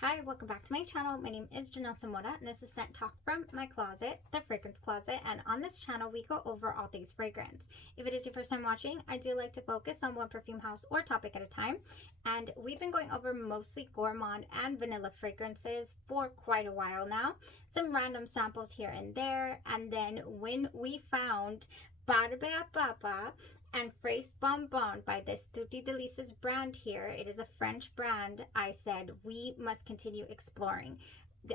Hi, welcome back to my channel. My name is Janelle Samora, and this is Scent Talk from my closet, the fragrance closet. And on this channel, we go over all things fragrance. If it is your first time watching, I do like to focus on one perfume house or topic at a time. And we've been going over mostly gourmand and vanilla fragrances for quite a while now. Some random samples here and there. And then when we found Barbe A Papa and Fraise Bonbon by this TUTTI DELICES brand here. It is a French brand. I said we must continue exploring.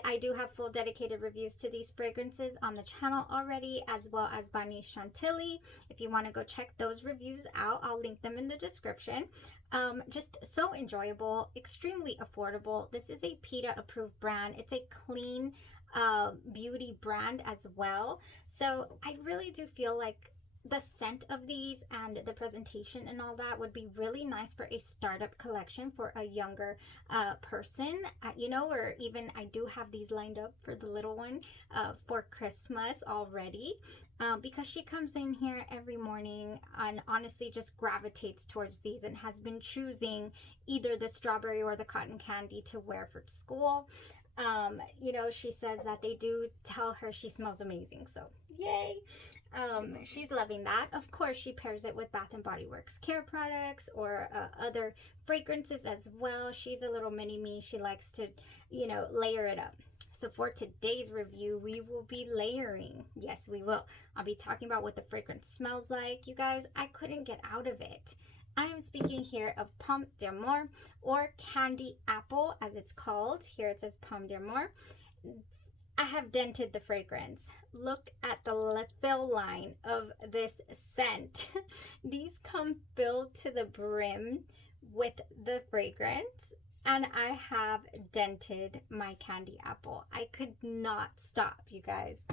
I do have full dedicated reviews to these fragrances on the channel already, as well as Vanille Chantilly. If you want to go check those reviews out, I'll link them in the description. Just so enjoyable, extremely affordable. This is a PETA approved brand. It's a clean beauty brand as well. So I really do feel like the scent of these and the presentation and all that would be really nice for a startup collection for a younger person, or even I do have these lined up for the little one for Christmas already, because she comes in here every morning and honestly just gravitates towards these and has been choosing either the strawberry or the cotton candy to wear for school. She says that they do tell her she smells amazing, so yay. She's loving that. Of course, she pairs it with Bath and Body Works care products or other fragrances as well. She's a little mini me. She likes to, layer it up. So for today's review, we will be layering. Yes, we will. I'll be talking about what the fragrance smells like. You guys, I couldn't get out of it. I am speaking here of Pomme D'Amore, or candy apple as it's called. Here it says Pomme D'Amore. I have dented the fragrance. Look at the fill line of this scent. These come filled to the brim with the fragrance, and I have dented my candy apple. I could not stop, you guys.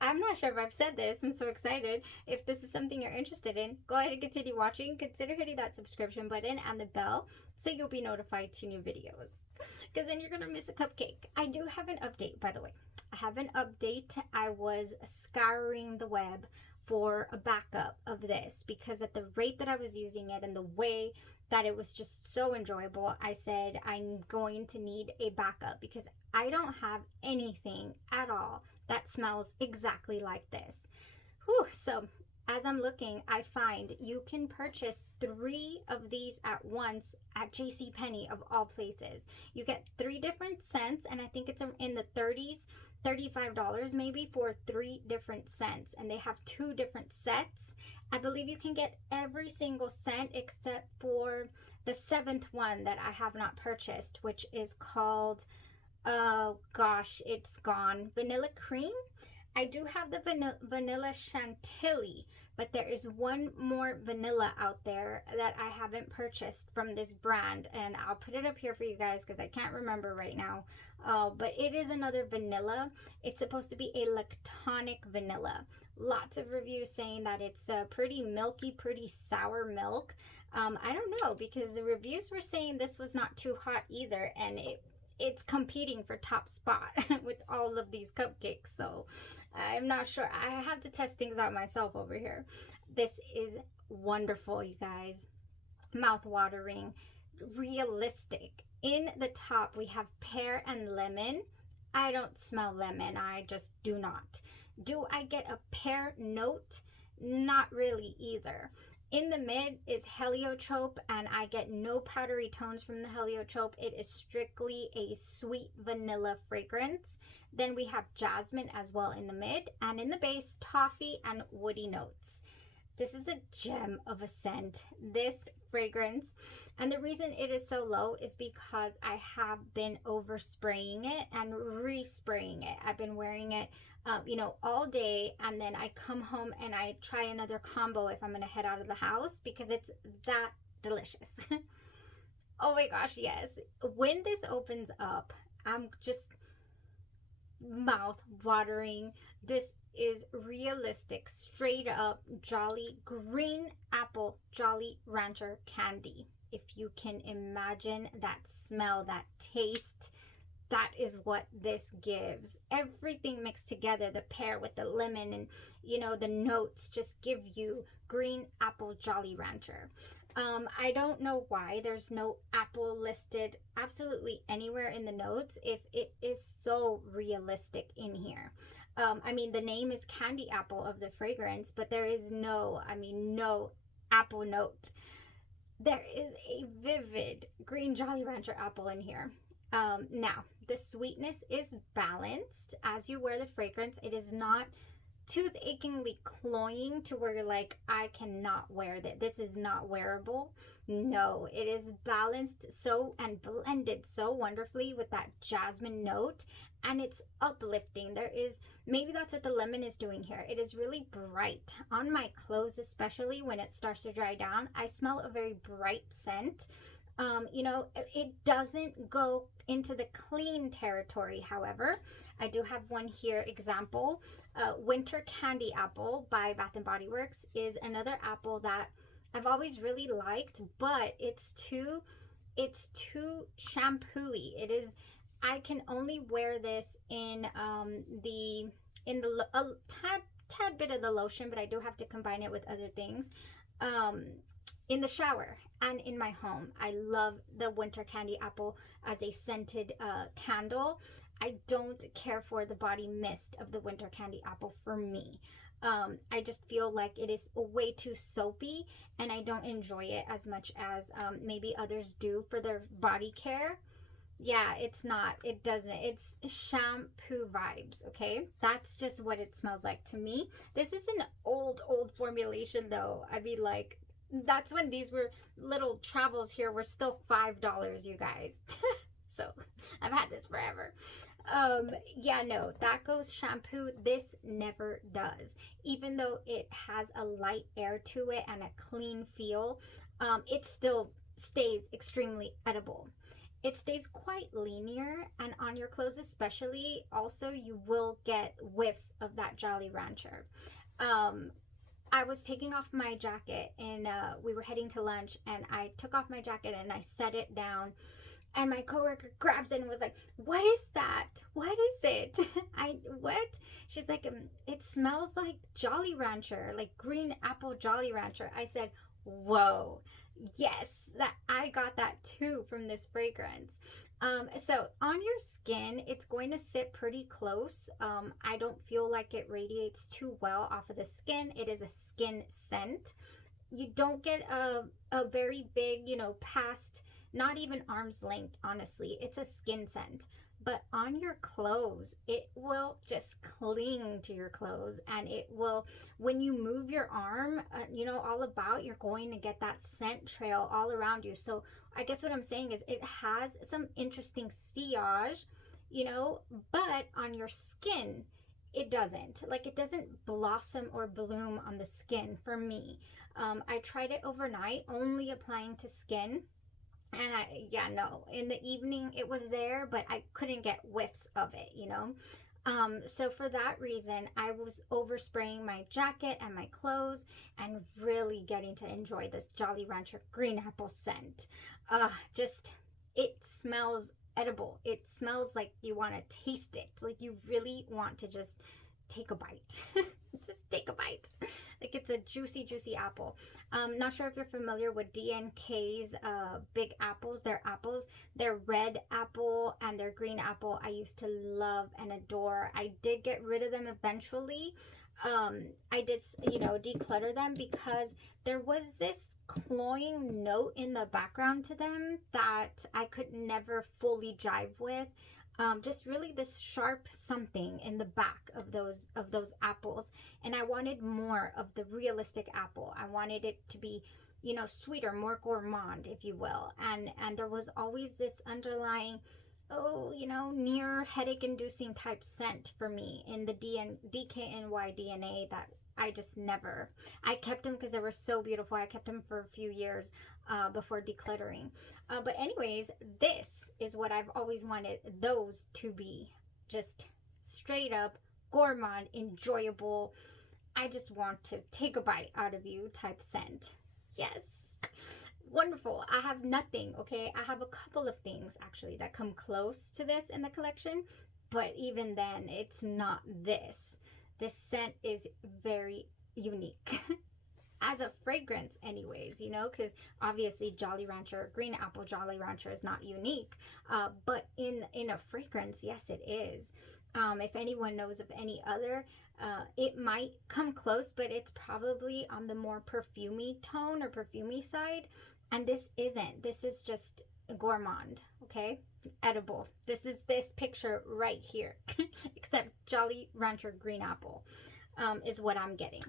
I'm not sure if I've said this, I'm so excited. If this is something you're interested in, go ahead and continue watching. Consider hitting that subscription button and the bell so you'll be notified to new videos, because then you're gonna miss a cupcake. I do have an update, by the way. I have an update. I was scouring the web for a backup of this because at the rate that I was using it and the way that it was just so enjoyable, I said I'm going to need a backup because I don't have anything at all that smells exactly like this. Whew, so as I'm looking, I find you can purchase 3 of these at once at JCPenney of all places. You get 3 different scents, and I think it's in the 30s, $35 maybe for 3 different scents, and they have 2 different sets. I believe you can get every single scent except for the 7th one that I have not purchased, which is called, oh gosh, it's gone, Vanilla Cream. I do have the Vanille Chantilly, but there is one more vanilla out there that I haven't purchased from this brand, and I'll put it up here for you guys because I can't remember right now. But it is another vanilla. It's supposed to be a lactonic vanilla. Lots of reviews saying that it's pretty milky, pretty sour milk. I don't know, because the reviews were saying this was not too hot either, and it's competing for top spot with all of these cupcakes, so I'm not sure. I have to test things out myself over here. This is wonderful, you guys. Mouth-watering, realistic. In the top, we have pear and lemon. I don't smell lemon. I just do not. Do I get a pear note? Not really either. In the mid is heliotrope, and I get no powdery tones from the heliotrope. It is strictly a sweet vanilla fragrance. Then we have jasmine as well in the mid, and in the base, toffee and woody notes. This is a gem of a scent, this fragrance. And the reason it is so low is because I have been overspraying it and respraying it. I've been wearing it all day, and then I come home and I try another combo if I'm gonna head out of the house because it's that delicious. Oh my gosh, yes. When this opens up, I'm just mouth watering. This is realistic, straight up Jolly Green Apple Jolly Rancher candy. If you can imagine that smell, that taste, that is what this gives. Everything mixed together, the pear with the lemon, and the notes just give you green apple Jolly Rancher. I don't know why there's no apple listed absolutely anywhere in the notes if it is so realistic in here. I mean, the name is Candy Apple of the fragrance, but there is no, I mean, no apple note. There is a vivid green Jolly Rancher apple in here. Now, the sweetness is balanced as you wear the fragrance. It is not tooth-achingly cloying to where you're like, I cannot wear that. This is not wearable. No, it is balanced so and blended so wonderfully with that jasmine note, and it's uplifting. There is, maybe that's what the lemon is doing here. It is really bright. On my clothes, especially when it starts to dry down, I smell a very bright scent. You know, it doesn't go into the clean territory. However, I do have one here example. Winter Candy Apple by Bath and Body Works is another apple that I've always really liked, but it's too shampoo-y. It is, I can only wear this in a tad bit of the lotion, but I do have to combine it with other things. In the shower and in my home. I love the Winter Candy Apple as a scented candle. I don't care for the body mist of the Winter Candy Apple for me. I just feel like it is way too soapy, and I don't enjoy it as much as maybe others do for their body care. Yeah, it's not, it doesn't, it's shampoo vibes, okay? That's just what it smells like to me. This is an old formulation though. I mean, like, that's when these were little travels here were still $5, you guys. So I've had this forever. Yeah, no, that goes shampoo. This never does. Even though it has a light air to it and a clean feel, it still stays extremely edible. It stays quite linear, and on your clothes especially, also you will get whiffs of that Jolly Rancher. I was taking off my jacket, and we were heading to lunch, and I took off my jacket and I set it down, and my coworker grabs it and was like, "What is that? What is it?" What? She's like, "It smells like Jolly Rancher, like green apple Jolly Rancher." I said, "Whoa, yes, that I got that too from this fragrance." So on your skin, it's going to sit pretty close. I don't feel like it radiates too well off of the skin. It is a skin scent. You don't get a very big, you know, past, not even arm's length, honestly. It's a skin scent. But on your clothes, it will just cling to your clothes, and it will, when you move your arm, you know, all about, you're going to get that scent trail all around you. So I guess what I'm saying is it has some interesting sillage, you know, but on your skin, it doesn't. Like, it doesn't blossom or bloom on the skin for me. I tried it overnight, only applying to skin. And yeah, no, in the evening it was there, but I couldn't get whiffs of it, you know? So for that reason, I was overspraying my jacket and my clothes and really getting to enjoy this Jolly Rancher green apple scent. Just, it smells edible. It smells like you want to taste it. Like you really want to just take a bite. Just take a bite. Like it's a juicy apple. Not sure if you're familiar with DNK's big apples. Their apples, their red apple and their green apple, I used to love and adore. I did get rid of them eventually. I did, you know, declutter them because there was this cloying note in the background to them that I could never fully jive with. Just really this sharp something in the back of those apples, and I wanted more of the realistic apple. I wanted it to be, you know, sweeter, more gourmand, if you will, and there was always this underlying, oh, you know, near headache inducing type scent for me in the DKNY DNA that I just never, I kept them because they were so beautiful. I kept them for a few years before decluttering. But anyways, this is what I've always wanted those to be. Just straight up gourmand, enjoyable. I just want to take a bite out of you type scent. Yes. Wonderful. I have nothing, okay? I have a couple of things actually that come close to this in the collection, but even then, it's not this. This scent is very unique. as a fragrance anyways, you know, because obviously Jolly Rancher, green apple Jolly Rancher is not unique, but in a fragrance, yes, it is. If anyone knows of any other, it might come close, but it's probably on the more perfumey tone or perfumey side. And this isn't. This is just gourmand, okay? Edible. This is this picture right here, except Jolly Rancher green apple is what I'm getting.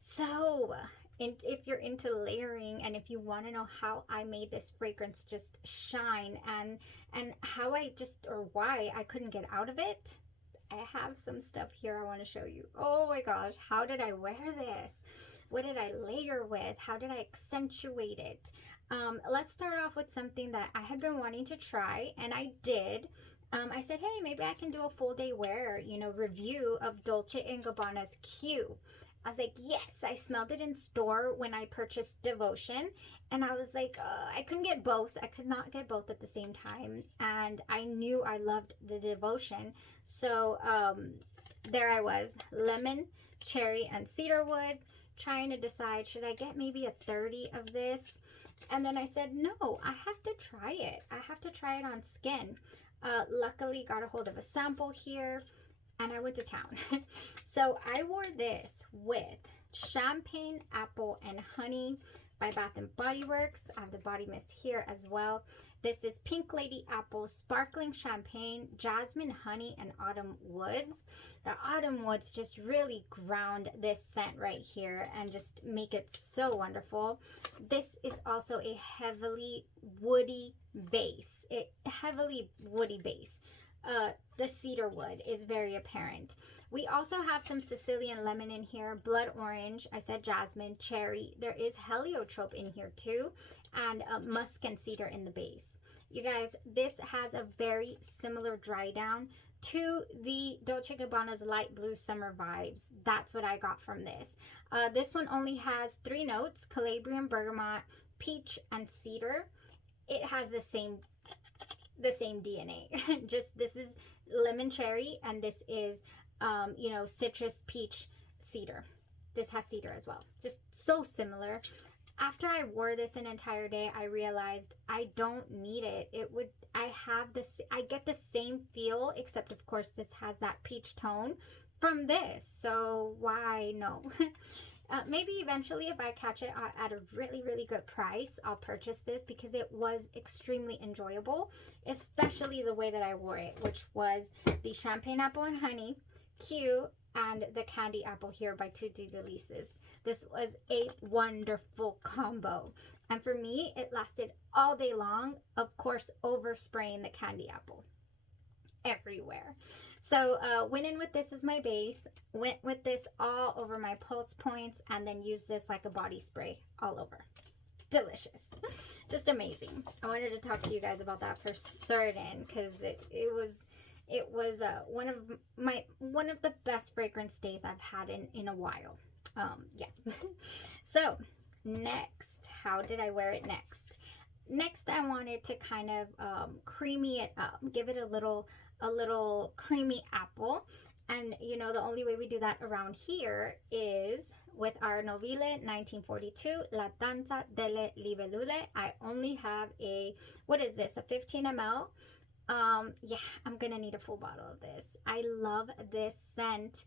So if you're into layering, and if you want to know how I made this fragrance just shine, and how I just, or why I couldn't get out of it, I have some stuff here I want to show you. Oh my gosh, how did I wear this? What did I layer with? How did I accentuate it? Let's start off with something that I had been wanting to try, and I did. I said, hey, maybe I can do a full day wear, you know, review of Dolce & Gabbana's Q. I was like, yes, I smelled it in store when I purchased Devotion. And I was like, I couldn't get both. I could not get both at the same time. And I knew I loved the Devotion. So there I was, lemon, cherry, and cedarwood, trying to decide, should I get maybe a 30 of this? And then I said, no, I have to try it. I have to try it on skin. Luckily got a hold of a sample here, and I went to town. So I wore this with Champagne Apple and Honey by Bath & Body Works. I have the body mist here as well. This is Pink Lady Apple, Sparkling Champagne, Jasmine Honey, and Autumn Woods. The Autumn Woods just really ground this scent right here and just make it so wonderful. This is also a heavily woody base. The cedar wood is very apparent. We also have some Sicilian lemon in here, blood orange, I said jasmine, cherry. There is heliotrope in here too, and musk and cedar in the base. You guys, this has a very similar dry down to the Dolce & Gabbana's light blue summer vibes. That's what I got from this. This one only has 3 notes: Calabrian, bergamot, peach, and cedar. It has the same DNA. Just this is lemon cherry, and this is you know, citrus, peach, cedar. This has cedar as well. Just so similar. After I wore this an entire day, I realized I don't need it. I get the same feel, except of course this has that peach tone from this. So why no? Maybe eventually, if I catch it at a really, really good price, I'll purchase this, because it was extremely enjoyable, especially the way that I wore it, which was the Champagne Apple and Honey Q and the Candy Apple here by Tutti Delices. This was a wonderful combo. And for me, it lasted all day long, of course, overspraying the Candy Apple everywhere. So went in with this as my base, went with this all over my pulse points, and then used this like a body spray all over. Delicious. Just amazing. I wanted to talk to you guys about that for certain, because it was one of the best fragrance days I've had in a while. Yeah. So next, how did I wear it next? Next, I wanted to kind of creamy it up, give it a little creamy apple. And you know, the only way we do that around here is with our Novile 1942 La Danza delle Libellule. I only have a, what is this, a 15 ml. Yeah, I'm gonna need a full bottle of this. I love this scent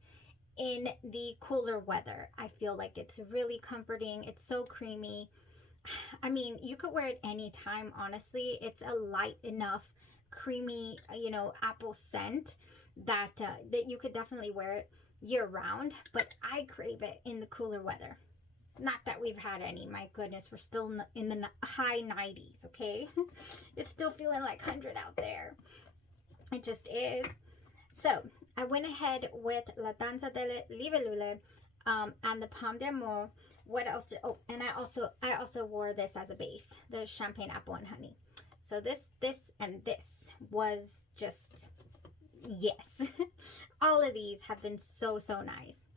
in the cooler weather. I feel like it's really comforting. It's so creamy. I mean, you could wear it anytime, honestly. It's a light enough, creamy, you know, apple scent that that you could definitely wear it year round, but I crave it in the cooler weather. Not that we've had any, my goodness, we're still in the high 90s, okay? It's still feeling like 100 out there. It just is. So I went ahead with La Danza delle Libellule and the Pomme D'Amore. What else did, oh, and I also wore this as a base, the Champagne Apple and Honey. So this and this was just, yes. All of these have been so nice.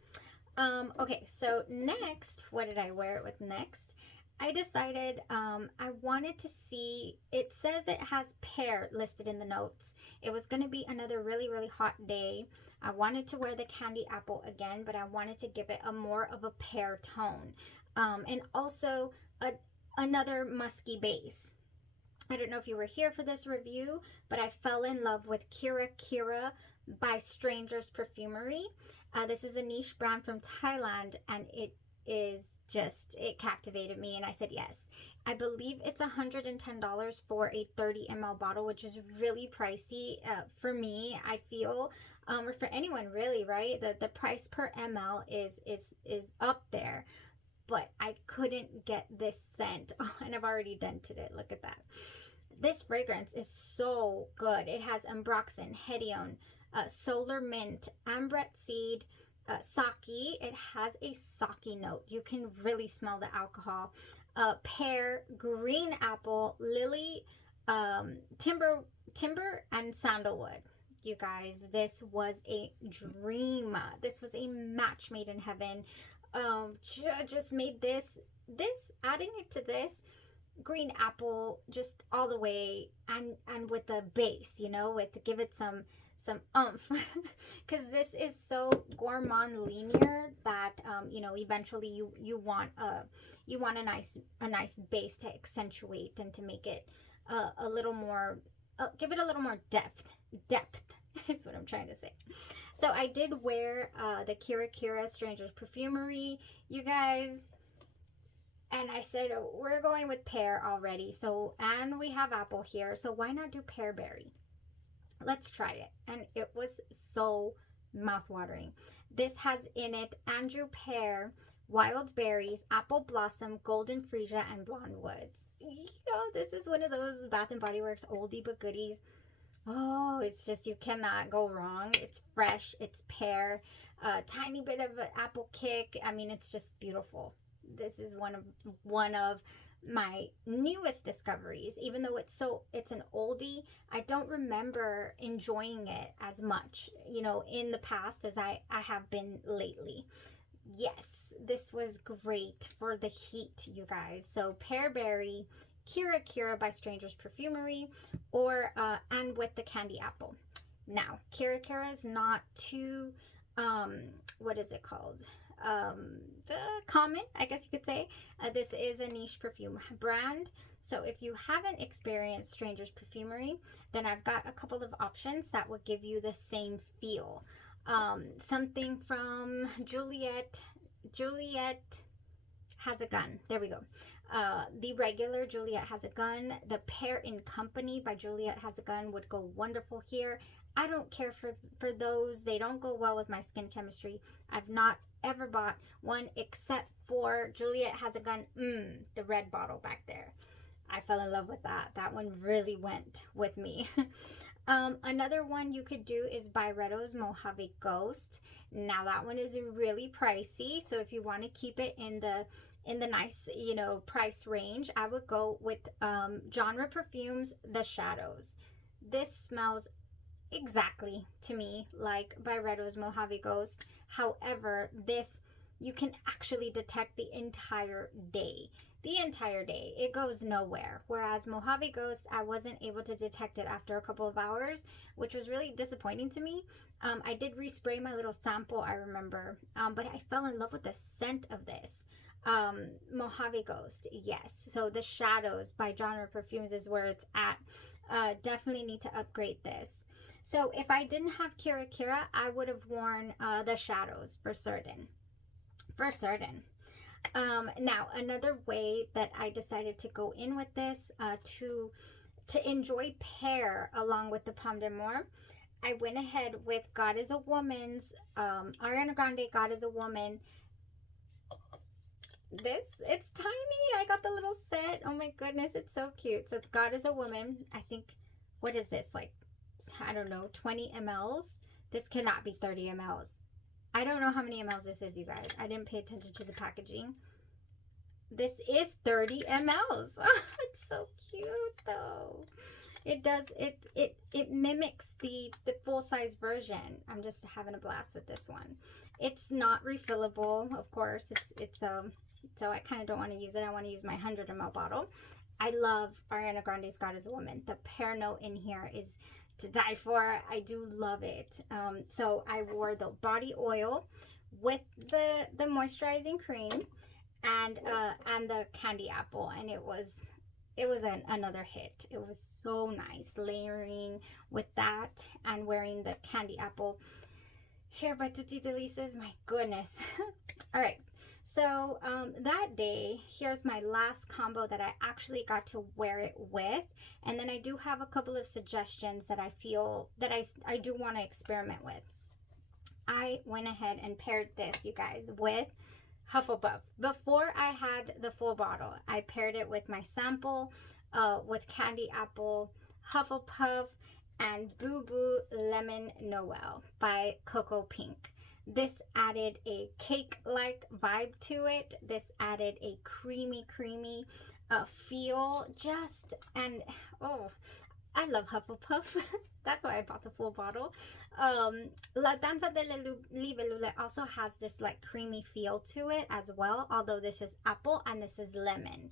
Okay, so next, what did I wear it with next? I decided I wanted to see, it says it has pear listed in the notes. It was going to be another really hot day. I wanted to wear the Candy Apple again, but I wanted to give it a more of a pear tone. and also another musky base. I don't know if you were here for this review, but I fell in love with Kira Kira by Strangers Perfumery. This is a niche brand from Thailand, and it captivated me, and I said yes. I believe it's $110 for a 30 ml bottle, which is really pricey for me, I feel, or for anyone really, right? The price per ml is up there, but I couldn't get this scent. Oh, and I've already dented it. Look at that. This fragrance is so good. It has ambroxan, hedione, solar mint, ambrette seed, sake. It has a sake note. You can really smell the alcohol. Pear, green apple, lily, timber, and sandalwood. You guys, this was a dream. This was a match made in heaven. Just made this adding it to this green apple just all the way, and with the base, you know, with give it some oomph, because this is so gourmand linear that you know, eventually you want a nice base to accentuate and to make it a little more, give it a little more depth is what I'm trying to say. So I did wear the Kira Kira Strangers Perfumery, you guys, and I said, oh, we're going with pear already, so, and we have apple here, so why not do pear berry? Let's try it. And it was so mouthwatering. This has in it Andrew pear, wild berries, apple blossom, golden freesia, and blonde woods. This is one of those Bath and Body Works oldie but goodies. Oh, it's just, you cannot go wrong. It's fresh, it's pear, tiny bit of an apple kick. I mean, it's just beautiful. This is one of my newest discoveries. Even though it's an oldie, I don't remember enjoying it as much, you know, in the past as I have been lately. Yes, this was great for the heat, you guys. So pear berry, Kira Kira by Strangers Perfumery, or and with the candy apple. Now, Kira Kira is not too what is it called? Common, I guess you could say. This is a niche perfume brand, so if you haven't experienced Strangers Perfumery, then I've got a couple of options that will give you the same feel. Something from Juliet Has a Gun. There we go. The regular Juliet Has a Gun. The Pear in Company by Juliet Has a Gun would go wonderful here. I don't care for those. They don't go well with my skin chemistry. I've not ever bought one except for Juliet Has a Gun. The red bottle back there. I fell in love with that. That one really went with me. Another one you could do is Byretto's Mojave Ghost. Now that one is really pricey, so if you want to keep it in the nice, you know, price range, I would go with Genre Perfumes The Shadows. This smells exactly to me like Byretto's Mojave Ghost. However, this you can actually detect the entire day. It goes nowhere. Whereas Mojave Ghost, I wasn't able to detect it after a couple of hours, which was really disappointing to me. I did respray my little sample, I remember, but I fell in love with the scent of this. Mojave Ghost, yes. So The Shadows by Genre Perfumes is where it's at. Definitely need to upgrade this. So if I didn't have Kira Kira, I would have worn The Shadows for certain. Now, another way that I decided to go in with this to enjoy pear along with the Pomme D'Amore, I went ahead with God is a Woman's Ariana Grande God is a Woman. It's tiny. I got the little set. Oh my goodness, it's so cute. So God is a Woman, I think, what is this, like, I don't know, 20 mls? This cannot be 30 mls. I don't know how many mls this is, you guys. I didn't pay attention to the packaging. This is 30 mls. It's so cute though. It mimics the full-size version. I'm just having a blast with this one. It's not refillable, of course. So I kind of don't want to use it. I want to use my 100 ml bottle. I love Ariana Grande's God is a Woman. The pear note in here is to die for. I do love it. So I wore the body oil with the moisturizing cream, and the candy apple, and it was another hit. It was so nice layering with that and wearing the candy apple here by Tutti Delices. My goodness. All right, so that day, here's my last combo that I actually got to wear it with, and then I do have a couple of suggestions that I feel that I do want to experiment with. I went ahead and paired this, you guys, with Hufflepuff. Before I had the full bottle, I paired it with my sample with Candy Apple, Hufflepuff, and Boo Boo Lemon Noel by Cocoa Pink. This added a cake-like vibe to it. This added a creamy feel. Oh, I love Hufflepuff. That's why I bought the full bottle. La Danza delle Libellule also has this like creamy feel to it as well, although this is apple and this is lemon.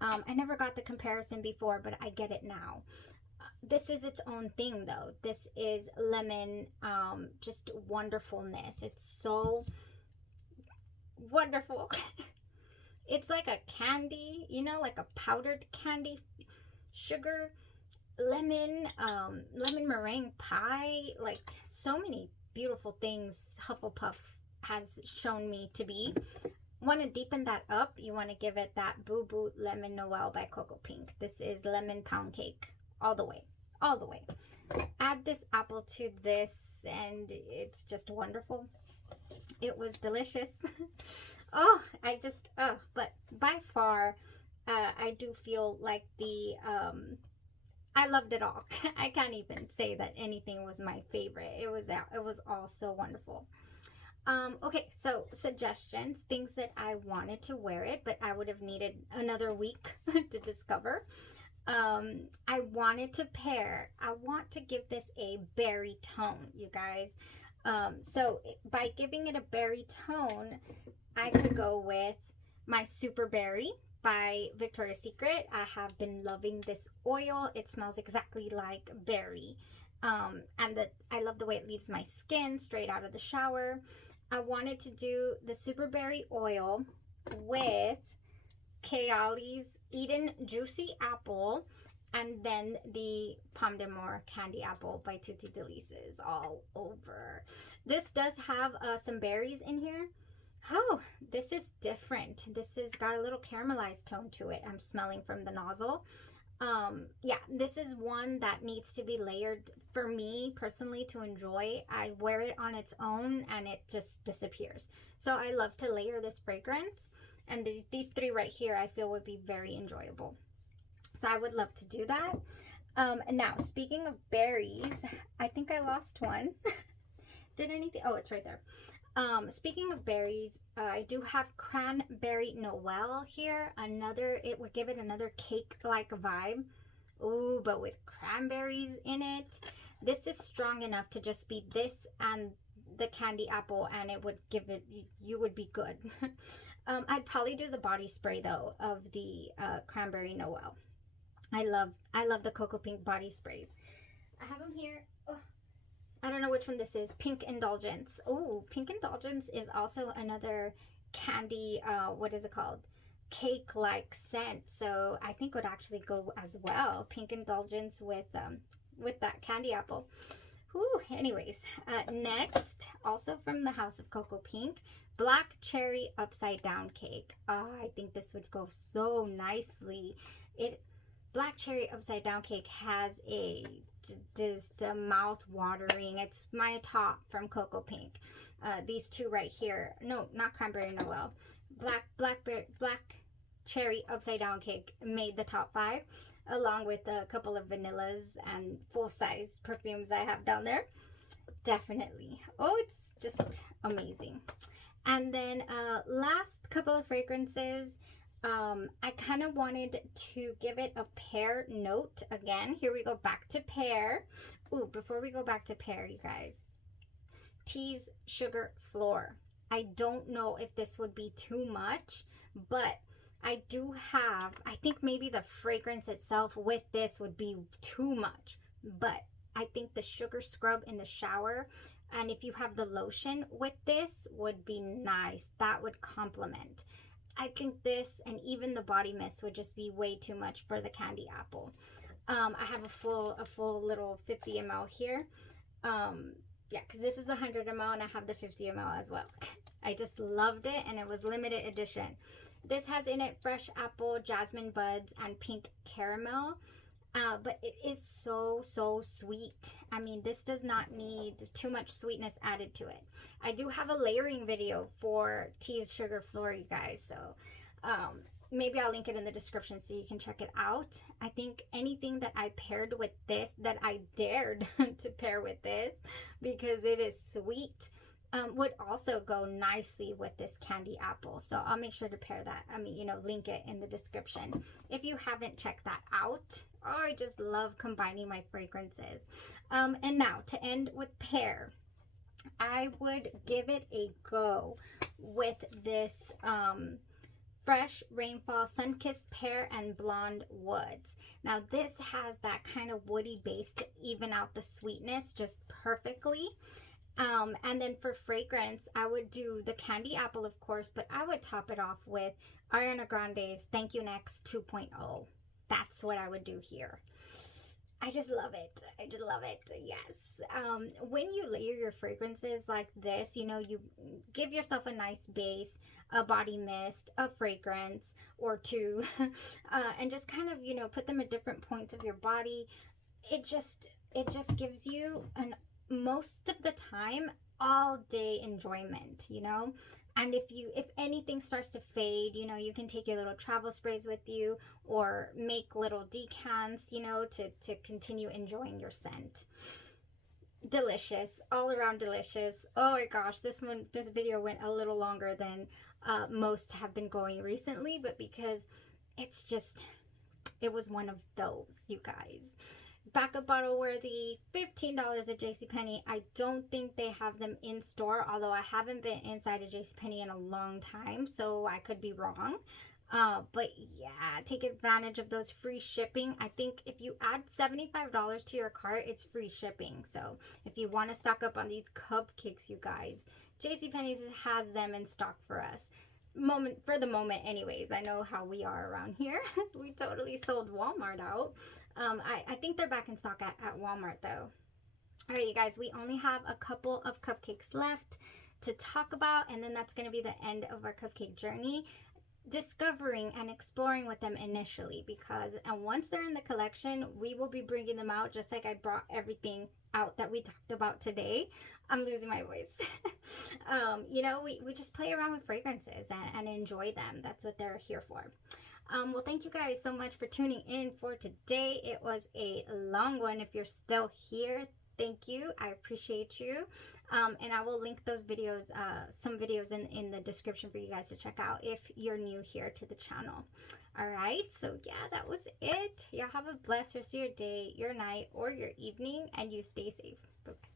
I never got the comparison before, but I get it now. This is its own thing though. This is lemon, just wonderfulness. It's so wonderful. It's like a candy, you know, like a powdered candy, sugar, lemon meringue pie, like so many beautiful things Hufflepuff has shown me to be. Want to deepen that up, you want to give it that Boo Boo Lemon Noel by Cocoa Pink. This is lemon pound cake all the way, all the way. Add this apple to this and it's just wonderful. It was delicious. Oh, but by far I do feel like I loved it all. I can't even say that anything was my favorite. It was all so wonderful. Okay, so suggestions, things that I wanted to wear it, but I would have needed another week to discover. I wanted to pair, I want to give this a berry tone, you guys. So by giving it a berry tone, I could go with my Super Berry by Victoria's Secret. I have been loving this oil. It smells exactly like berry. I love the way it leaves my skin straight out of the shower. I wanted to do the Super Berry oil with Kayali's Eden Juicy Apple, and then the Pomme D'Amore Candy Apple by Tutti Delices all over. This does have some berries in here. Oh, this is different. This has got a little caramelized tone to it. I'm smelling from the nozzle. Yeah, this is one that needs to be layered for me personally to enjoy. I wear it on its own and it just disappears. So I love to layer this fragrance, and these three right here I feel would be very enjoyable. So I would love to do that. Now, speaking of berries, I think I lost one. Did anything? Oh, it's right there. Speaking of berries, I do have Cranberry Noel here. It would give it another cake-like vibe. Ooh, but with cranberries in it. This is strong enough to just be this and the candy apple, and it would give it, you would be good. I'd probably do the body spray though of the Cranberry Noel. I love the Cocoa Pink body sprays. I have them here. Oh, I don't know which one this is. Pink Indulgence. Oh, Pink Indulgence is also another candy, what is it called? Cake-like scent. So I think would actually go as well. Pink Indulgence with that candy apple. Whew, anyways, next, also from the House of Cocoa Pink, Black Cherry Upside Down Cake. Oh, I think this would go so nicely. Black Cherry Upside Down Cake has just a mouth watering. It's my top from Cocoa Pink. These two right here. No, not Cranberry Noel. Black Cherry Upside Down Cake made the top 5, along with a couple of vanillas and full-size perfumes I have down there. Definitely. Oh, it's just amazing. And then last couple of fragrances, I kind of wanted to give it a pear note again. Here we go back to pear. Ooh, before we go back to pear, you guys, TEASE Sugar Fleur. I don't know if this would be too much, but I think maybe the fragrance itself with this would be too much, but I think the sugar scrub in the shower, and if you have the lotion with this, would be nice. That would complement. I think this and even the body mist would just be way too much for the candy apple. I have a full little 50 ml here. Yeah, because this is the 100 ml and I have the 50 ml as well. I just loved it, and it was limited edition. This has in it fresh apple, jasmine buds, and pink caramel. But it is so sweet. I mean, this does not need too much sweetness added to it. I do have a layering video for TEASE Sugar FLEUR, you guys, so maybe I'll link it in the description so you can check it out. I think anything that I paired with this, that I dared to pair with this because it is sweet, would also go nicely with this candy apple. So I'll make sure to pair that. I mean, you know, link it in the description if you haven't checked that out. Oh, I just love combining my fragrances. And now to end with pair, I would give it a go with this Fresh Rainfall Sunkissed Pear and Blonde Woods. Now this has that kind of woody base to even out the sweetness just perfectly. And then for fragrance, I would do the candy apple, of course, but I would top it off with Ariana Grande's Thank You Next 2.0. That's what I would do here. I just love it. I just love it. Yes. When you layer your fragrances like this, you know, you give yourself a nice base, a body mist, a fragrance or two, and just kind of, you know, put them at different points of your body. It just gives you most of the time all day enjoyment, you know. And if anything starts to fade, you know, you can take your little travel sprays with you or make little decants, you know, to continue enjoying your scent. Delicious, all around delicious. Oh my gosh, this video went a little longer than most have been going recently, but because it was one of those, you guys. Backup bottle worthy, $15 at JCPenney. I don't think they have them in store, although I haven't been inside of JCPenney in a long time, so I could be wrong. But yeah, take advantage of those free shipping. I think if you add $75 to your cart, it's free shipping. So if you want to stock up on these cupcakes, you guys, JCPenney's has them in stock for us. For the moment anyways. I know how we are around here. We totally sold Walmart out. I think they're back in stock at Walmart though. All right, you guys, we only have a couple of cupcakes left to talk about, and then that's going to be the end of our cupcake journey, discovering and exploring with them initially, because once they're in the collection, we will be bringing them out just like I brought everything out that we talked about today. I'm losing my voice. You know, we just play around with fragrances and enjoy them. That's what they're here for. Well, thank you guys so much for tuning in for today. It was a long one. If you're still here, thank you. I appreciate you. And I will link those videos, some videos in the description for you guys to check out if you're new here to the channel. All right, so yeah, that was it. Y'all have a blessed rest of your day, your night, or your evening, and you stay safe. Bye-bye.